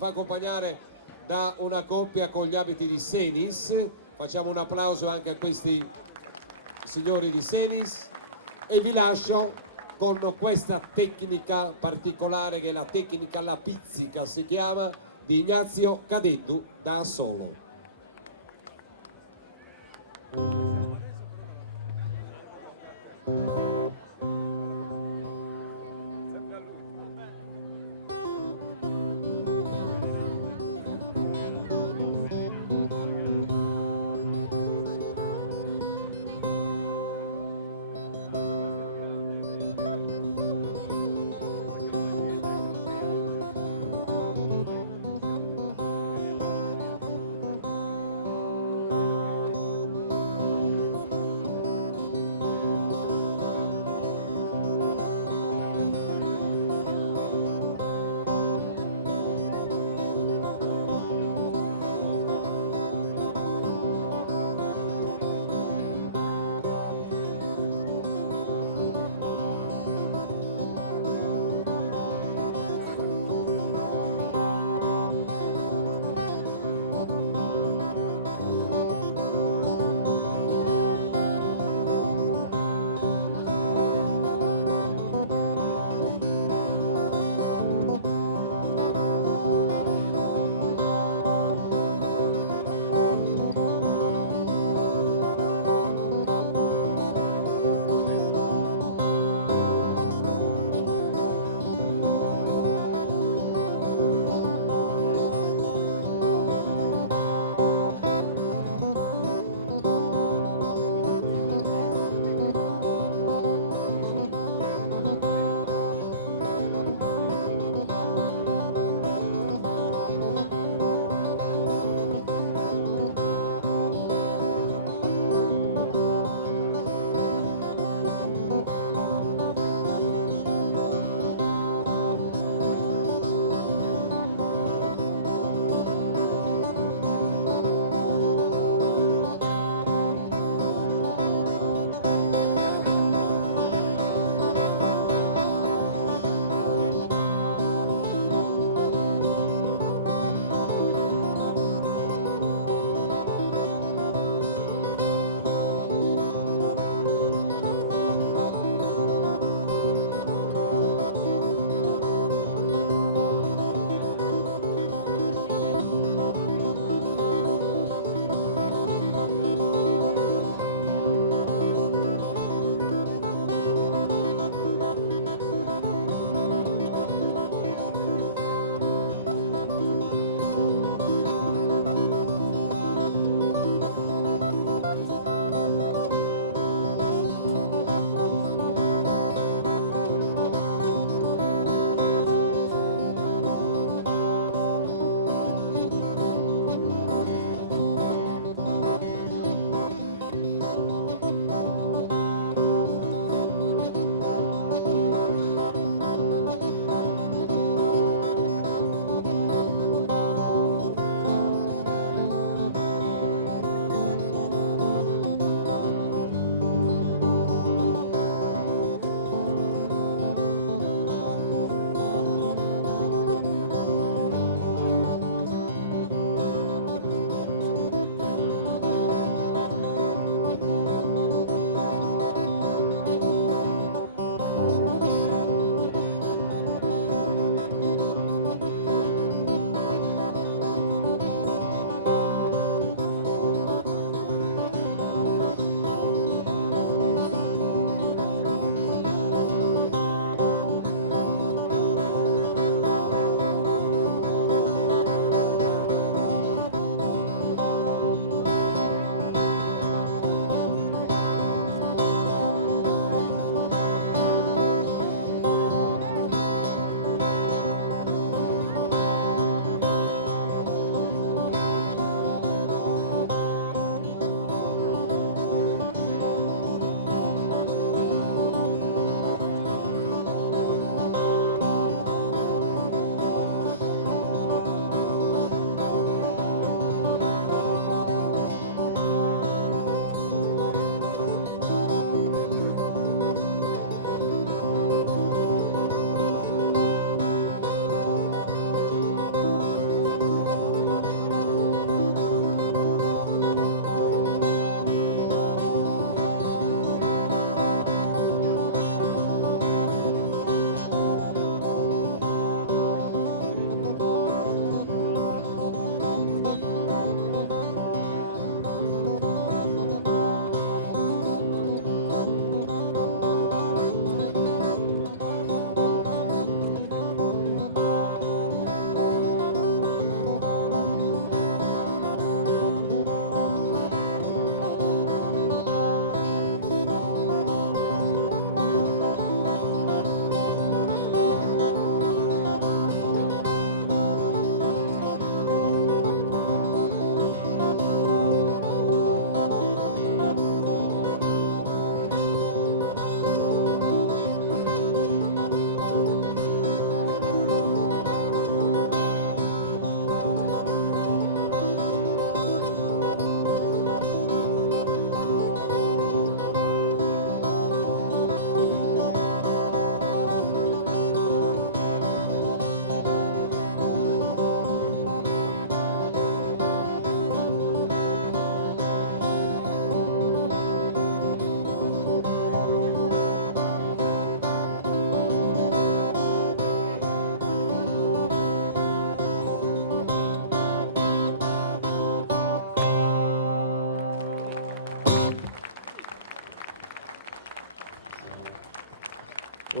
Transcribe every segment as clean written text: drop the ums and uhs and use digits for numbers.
fa accompagnare da una coppia con gli abiti di Senis. Facciamo un applauso anche a questi signori di Senis e vi lascio con questa tecnica particolare che è la tecnica alla pizzica, si chiama, di Ignazio Cadettu da Assolo.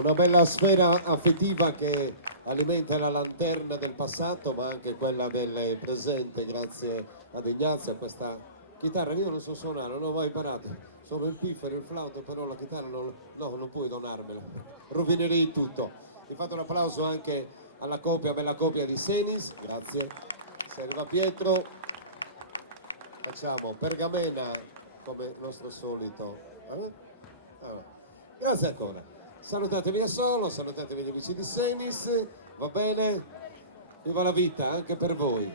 Una bella sfera affettiva che alimenta la lanterna del passato ma anche quella del presente, grazie ad Ignazio, a questa chitarra. Io non so suonare, non ho mai imparato, sono il piffero, il flauto, però la chitarra non puoi donarmela, rovinerei tutto. Vi fate un applauso anche alla coppia, bella coppia di Senis, grazie. Se arriva Pietro, facciamo pergamena come nostro solito. Allora, grazie ancora. Salutatevi a Solo, salutatevi gli amici di Senis, va bene? Viva la vita anche per voi.